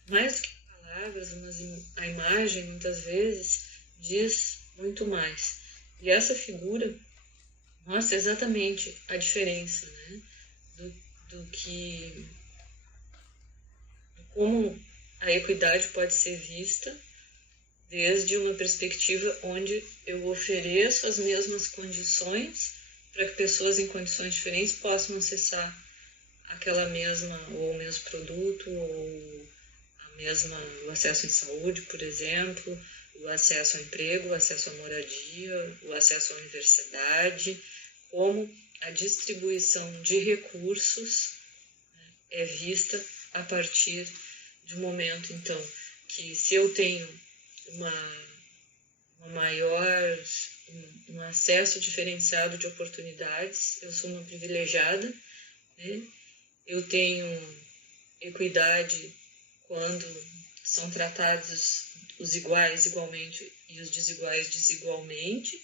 Mais do que palavras, a imagem, muitas vezes, diz muito mais. E essa figura mostra exatamente a diferença, né, de como a equidade pode ser vista desde uma perspectiva onde eu ofereço as mesmas condições para que pessoas em condições diferentes possam acessar aquela mesma, ou o mesmo produto, ou o acesso em saúde, por exemplo, o acesso ao emprego, o acesso à moradia, o acesso à universidade, como a distribuição de recursos, né, é vista a partir de um momento, então, que se eu tenho um acesso diferenciado de oportunidades, eu sou uma privilegiada, né? Eu tenho equidade quando são tratados os iguais igualmente e os desiguais desigualmente,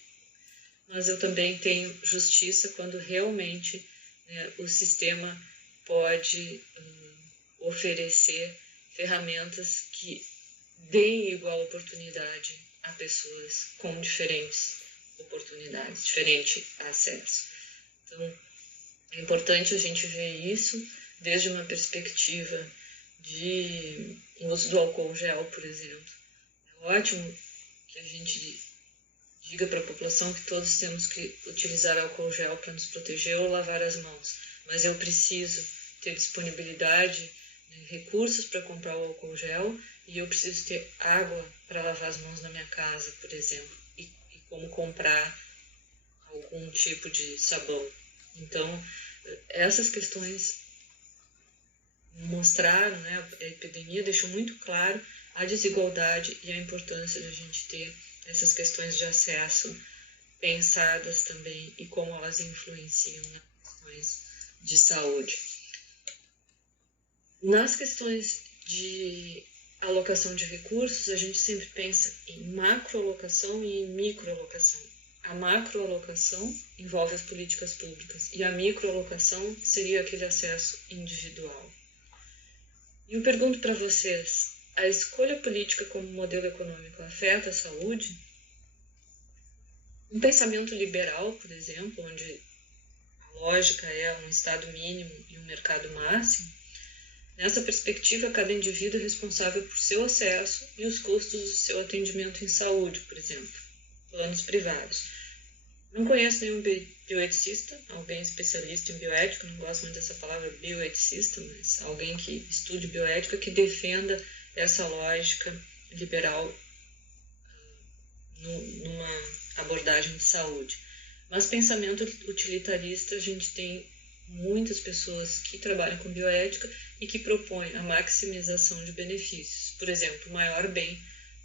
mas eu também tenho justiça quando realmente, né, o sistema pode oferecer ferramentas que deem igual oportunidade a pessoas com diferentes oportunidades, diferente acesso. Então, é importante a gente ver isso desde uma perspectiva de uso do álcool gel, por exemplo. É ótimo que a gente diga para a população que todos temos que utilizar álcool gel para nos proteger ou lavar as mãos, mas eu preciso ter disponibilidade, né, recursos para comprar o álcool gel, e eu preciso ter água para lavar as mãos na minha casa, por exemplo, e como comprar algum tipo de sabão. Então, essas questões mostraram, né, a epidemia deixou muito claro a desigualdade e a importância de a gente ter essas questões de acesso pensadas também e como elas influenciam nas questões de saúde. Nas questões de alocação de recursos, a gente sempre pensa em macroalocação e em microalocação. A macroalocação envolve as políticas públicas e a microalocação seria aquele acesso individual. E eu pergunto para vocês, a escolha política como modelo econômico afeta a saúde? Um pensamento liberal, por exemplo, onde a lógica é um estado mínimo e um mercado máximo, nessa perspectiva, cada indivíduo é responsável por seu acesso e os custos do seu atendimento em saúde, por exemplo, planos privados. Não conheço nenhum bioeticista, alguém especialista em bioética, não gosto muito dessa palavra bioeticista, mas alguém que estude bioética, que defenda essa lógica liberal numa abordagem de saúde. Mas pensamento utilitarista, a gente tem muitas pessoas que trabalham com bioética e que propõem a maximização de benefícios. Por exemplo, o maior bem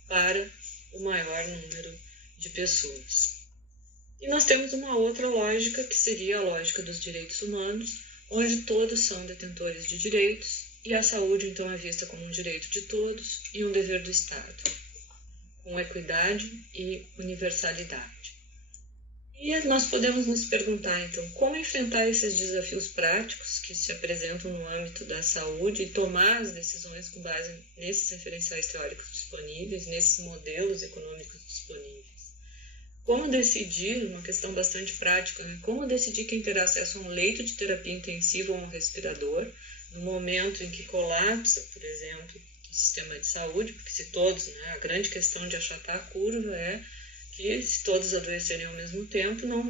para o maior número de pessoas. E nós temos uma outra lógica, que seria a lógica dos direitos humanos, onde todos são detentores de direitos e a saúde, então, é vista como um direito de todos e um dever do Estado, com equidade e universalidade. E nós podemos nos perguntar, então, como enfrentar esses desafios práticos que se apresentam no âmbito da saúde e tomar as decisões com base nesses referenciais teóricos disponíveis, nesses modelos econômicos disponíveis. Como decidir, uma questão bastante prática, né? Como decidir quem terá acesso a um leito de terapia intensiva ou a um respirador, no momento em que colapsa, por exemplo, o sistema de saúde, porque se todos, né, a grande questão de achatar a curva é que se todos adoecerem ao mesmo tempo, não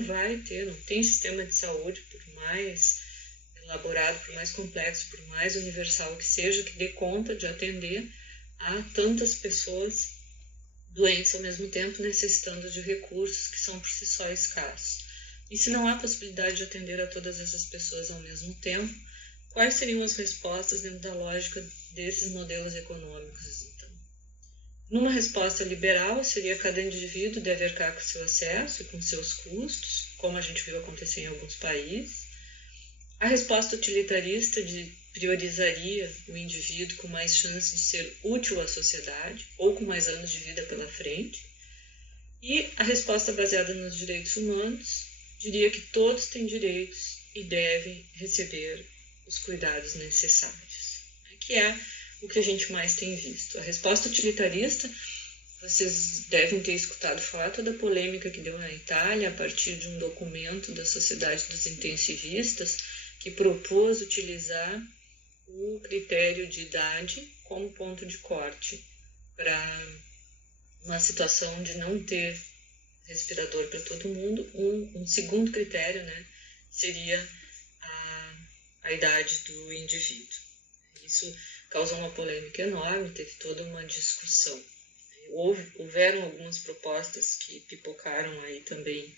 tem sistema de saúde, por mais elaborado, por mais complexo, por mais universal que seja, que dê conta de atender a tantas pessoas doentes ao mesmo tempo, necessitando de recursos que são por si só escassos. E se não há possibilidade de atender a todas essas pessoas ao mesmo tempo, quais seriam as respostas dentro da lógica desses modelos econômicos, então? Numa resposta liberal, seria cada indivíduo deve arcar com seu acesso e com seus custos, como a gente viu acontecer em alguns países. A resposta utilitarista de priorizaria o indivíduo com mais chance de ser útil à sociedade ou com mais anos de vida pela frente. E a resposta baseada nos direitos humanos diria que todos têm direitos e devem receber os cuidados necessários, que é o que a gente mais tem visto. A resposta utilitarista, vocês devem ter escutado falar toda a polêmica que deu na Itália a partir de um documento da Sociedade dos Intensivistas que propôs utilizar o critério de idade como ponto de corte para uma situação de não ter respirador para todo mundo. Um segundo critério, né, seria a idade do indivíduo. Isso causou uma polêmica enorme, teve toda uma discussão. Houveram algumas propostas que pipocaram aí também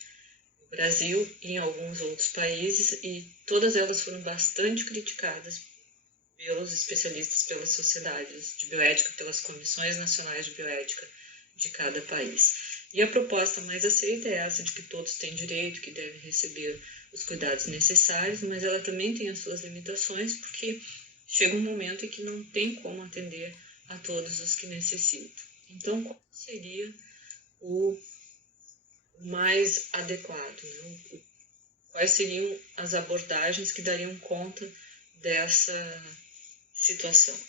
no Brasil e em alguns outros países, e todas elas foram bastante criticadas pelos especialistas, pelas sociedades de bioética, pelas comissões nacionais de bioética de cada país. E a proposta mais aceita é essa de que todos têm direito, que devem receber os cuidados necessários, mas ela também tem as suas limitações, porque chega um momento em que não tem como atender a todos os que necessitam. Então, qual seria o mais adequado, né? Quais seriam as abordagens que dariam conta dessa situação?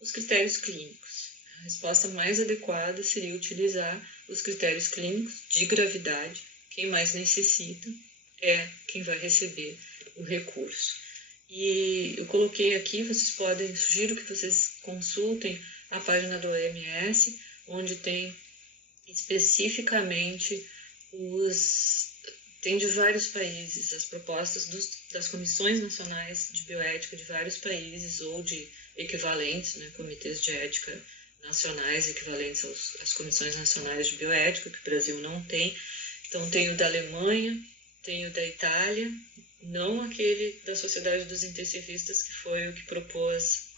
Os critérios clínicos. A resposta mais adequada seria utilizar os critérios clínicos de gravidade. Quem mais necessita é quem vai receber o recurso. E eu coloquei aqui, sugiro que vocês consultem a página do OMS, onde tem especificamente tem de vários países as propostas das comissões nacionais de bioética de vários países ou de equivalentes, né, comitês de ética nacionais equivalentes às comissões nacionais de bioética, que o Brasil não tem. Então tem o da Alemanha, tem o da Itália, não aquele da Sociedade dos Intensivistas, que foi o que propôs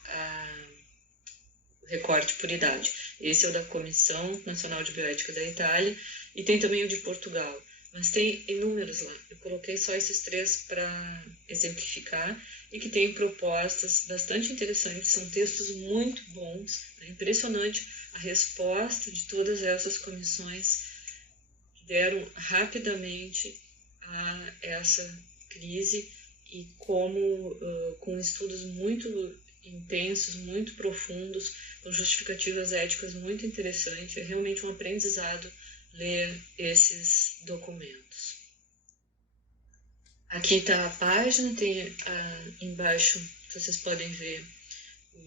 o recorte por idade. Esse é o da Comissão Nacional de Bioética da Itália, e tem também o de Portugal. Mas tem inúmeros lá. Eu coloquei só esses 3 para exemplificar, e que tem propostas bastante interessantes, são textos muito bons. É impressionante a resposta de todas essas comissões que deram rapidamente a essa crise, e como com estudos muito intensos, muito profundos, com justificativas éticas muito interessantes. É realmente um aprendizado ler esses documentos. Aqui está a página, tem embaixo, vocês podem ver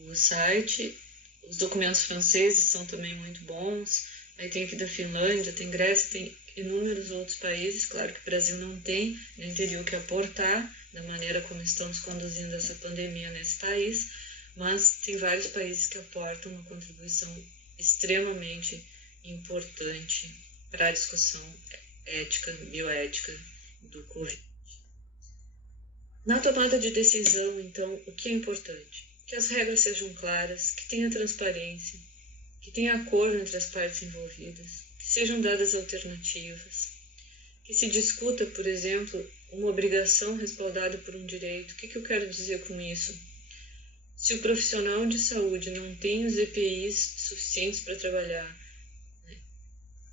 o site. Os documentos franceses são também muito bons. Aí tem aqui da Finlândia, tem Grécia, tem inúmeros outros países. Claro que o Brasil não tem, nem teria o que aportar da maneira como estamos conduzindo essa pandemia nesse país, mas tem vários países que aportam uma contribuição extremamente importante para a discussão ética, bioética do Covid. Na tomada de decisão, então, o que é importante? Que as regras sejam claras, que tenha transparência, que tenha acordo entre as partes envolvidas, que sejam dadas alternativas, que se discuta, por exemplo, uma obrigação respaldada por um direito. O que eu quero dizer com isso? Se o profissional de saúde não tem os EPIs suficientes para trabalhar,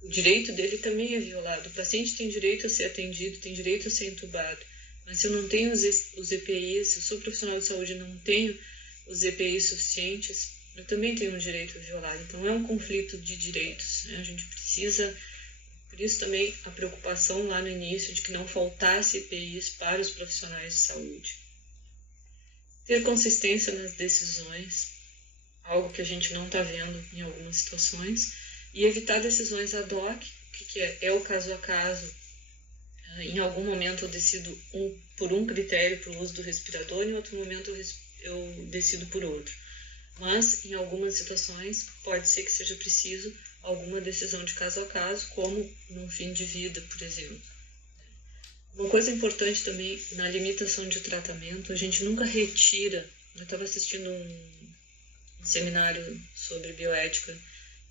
o direito dele também é violado. O paciente tem direito a ser atendido, tem direito a ser entubado. Mas se eu não tenho os EPIs, se eu sou profissional de saúde e não tenho os EPIs suficientes, eu também tenho um direito violado. Então é um conflito de direitos, né? A gente precisa, por isso também a preocupação lá no início de que não faltasse EPIs para os profissionais de saúde. Ter consistência nas decisões, algo que a gente não está vendo em algumas situações, e evitar decisões ad hoc. O que é? É o caso a caso. Em algum momento eu decido por um critério para o uso do respirador, em outro momento eu decido por outro. Mas, em algumas situações, pode ser que seja preciso alguma decisão de caso a caso, como num fim de vida, por exemplo. Uma coisa importante também, na limitação de tratamento, a gente nunca retira. Eu estava assistindo um seminário sobre bioética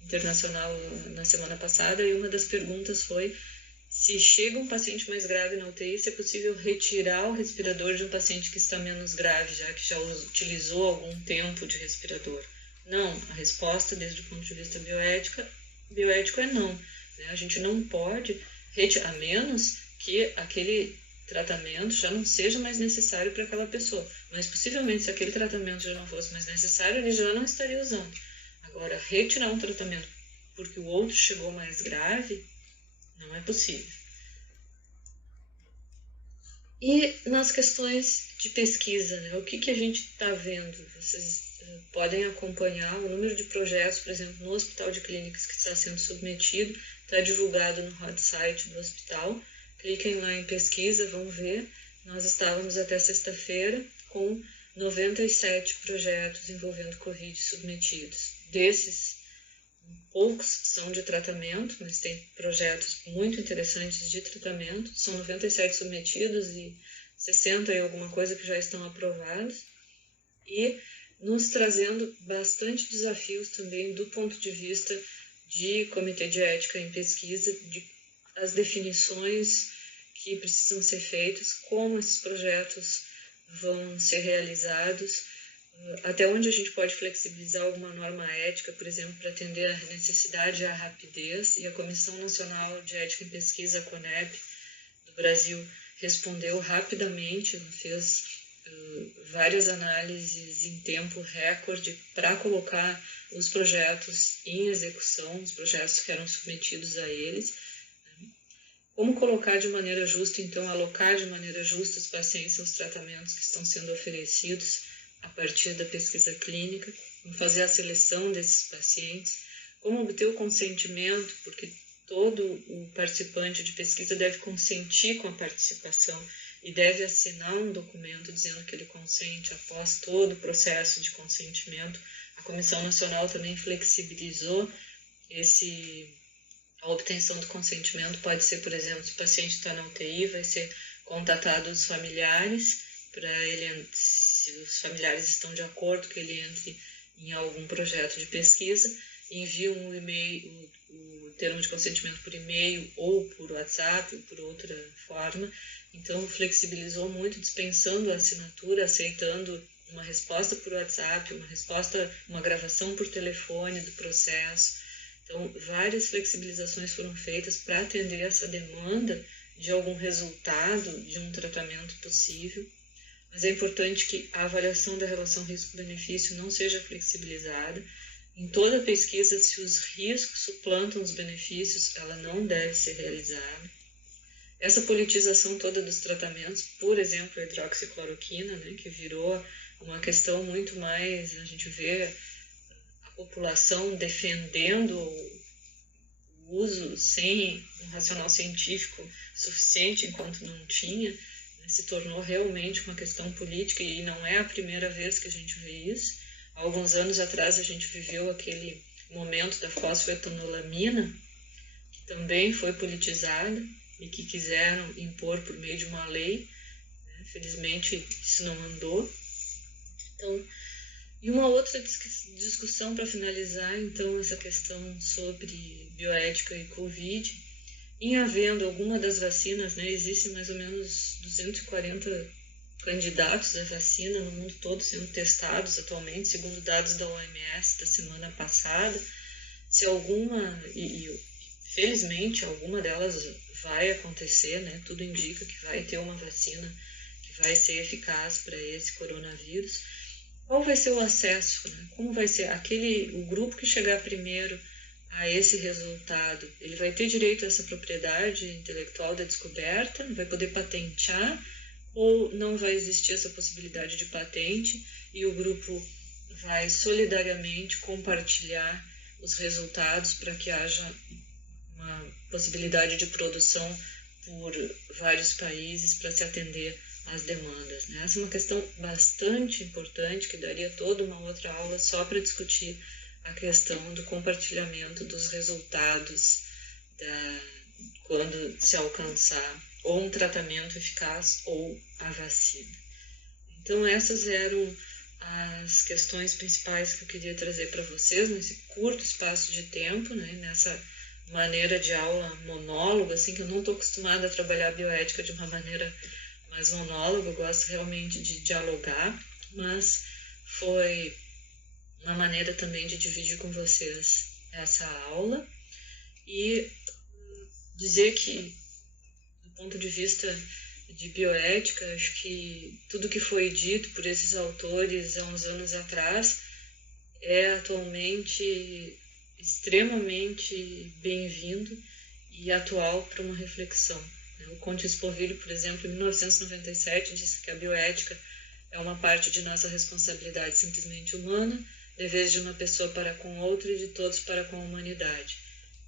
internacional na semana passada, e uma das perguntas foi se chega um paciente mais grave na UTI, se é possível retirar o respirador de um paciente que está menos grave, já que já utilizou algum tempo de respirador. Não, a resposta, desde o ponto de vista bioético é não. Né? A gente não pode retirar, a menos que aquele tratamento já não seja mais necessário para aquela pessoa. Mas possivelmente, se aquele tratamento já não fosse mais necessário, ele já não estaria usando. Agora, retirar um tratamento porque o outro chegou mais grave, não é possível. E nas questões de pesquisa, né? O que a gente está vendo? Vocês podem acompanhar o número de projetos, por exemplo, no Hospital de Clínicas que está sendo submetido, está divulgado no hot site do hospital. Cliquem lá em pesquisa, vão ver. Nós estávamos até sexta-feira com 97 projetos envolvendo Covid submetidos. Desses, poucos são de tratamento, mas tem projetos muito interessantes de tratamento. São 97 submetidos e 60 e alguma coisa que já estão aprovados. E nos trazendo bastante desafios também do ponto de vista de comitê de ética em pesquisa, de as definições que precisam ser feitas, como esses projetos vão ser realizados, até onde a gente pode flexibilizar alguma norma ética, por exemplo, para atender à necessidade e à rapidez. E a Comissão Nacional de Ética em Pesquisa, a CONEP, do Brasil, respondeu rapidamente, fez várias análises em tempo recorde para colocar os projetos em execução, os projetos que eram submetidos a eles. Como colocar de maneira justa, então, alocar de maneira justa os pacientes aos tratamentos que estão sendo oferecidos a partir da pesquisa clínica, como fazer a seleção desses pacientes, como obter o consentimento, porque todo o participante de pesquisa deve consentir com a participação e deve assinar um documento dizendo que ele consente após todo o processo de consentimento. A Comissão Nacional também flexibilizou a obtenção do consentimento. Pode ser, por exemplo, se o paciente está na UTI, vai ser contatado os familiares, para ele, se os familiares estão de acordo que ele entre em algum projeto de pesquisa, envia um e-mail, o termo de consentimento por e-mail ou por WhatsApp ou por outra forma. Então, flexibilizou muito, dispensando a assinatura, aceitando uma resposta por WhatsApp, uma gravação por telefone do processo. Então, várias flexibilizações foram feitas para atender essa demanda de algum resultado de um tratamento possível. Mas é importante que a avaliação da relação risco-benefício não seja flexibilizada. Em toda pesquisa, se os riscos suplantam os benefícios, ela não deve ser realizada. Essa politização toda dos tratamentos, por exemplo, a hidroxicloroquina, né, que virou uma questão muito mais, a gente vê a população defendendo o uso sem um racional científico suficiente, enquanto não tinha, se tornou realmente uma questão política, e não é a primeira vez que a gente vê isso. Há alguns anos atrás a gente viveu aquele momento da fosfetanolamina, que também foi politizada e que quiseram impor por meio de uma lei. Felizmente isso não andou. Então, e uma outra discussão para finalizar, então, essa questão sobre bioética e Covid. Em havendo alguma das vacinas, né, existem mais ou menos 240 candidatos à vacina no mundo todo sendo testados atualmente, segundo dados da OMS da semana passada. Se alguma, e felizmente alguma delas vai acontecer, né, tudo indica que vai ter uma vacina que vai ser eficaz para esse coronavírus. Qual vai ser o acesso? Né? Como vai ser o grupo que chegar primeiro a esse resultado? Ele vai ter direito a essa propriedade intelectual da descoberta, vai poder patentear, ou não vai existir essa possibilidade de patente e o grupo vai solidariamente compartilhar os resultados para que haja uma possibilidade de produção por vários países para se atender às demandas. Né? Essa é uma questão bastante importante que daria toda uma outra aula só para discutir a questão do compartilhamento dos resultados quando se alcançar ou um tratamento eficaz ou a vacina. Então, essas eram as questões principais que eu queria trazer para vocês nesse curto espaço de tempo, né, maneira de aula monólogo, assim, que eu não estou acostumada a trabalhar a bioética de uma maneira mais monólogo, eu gosto realmente de dialogar, mas foi uma maneira também de dividir com vocês essa aula e dizer que, do ponto de vista de bioética, acho que tudo que foi dito por esses autores há uns anos atrás é atualmente extremamente bem-vindo e atual para uma reflexão. O Conte Sporrilho, por exemplo, em 1997, disse que a bioética é uma parte de nossa responsabilidade simplesmente humana, deveres de uma pessoa para com outra e de todos para com a humanidade.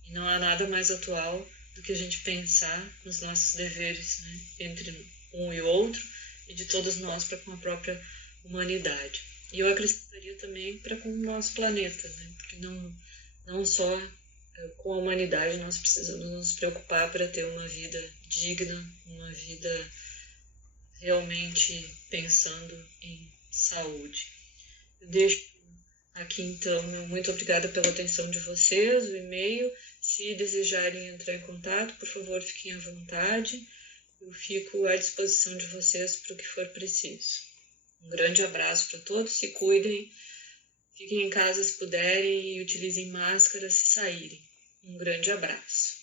E não há nada mais atual do que a gente pensar nos nossos deveres, né, entre um e outro, e de todos nós para com a própria humanidade. E eu acrescentaria também para com o nosso planeta, né, porque não só com a humanidade nós precisamos nos preocupar para ter uma vida digna, uma vida realmente pensando em saúde. Eu deixo aqui então, meu muito obrigada pela atenção de vocês, o e-mail. Se desejarem entrar em contato, por favor, fiquem à vontade. Eu fico à disposição de vocês para o que for preciso. Um grande abraço para todos, se cuidem, fiquem em casa se puderem e utilizem máscara se saírem. Um grande abraço.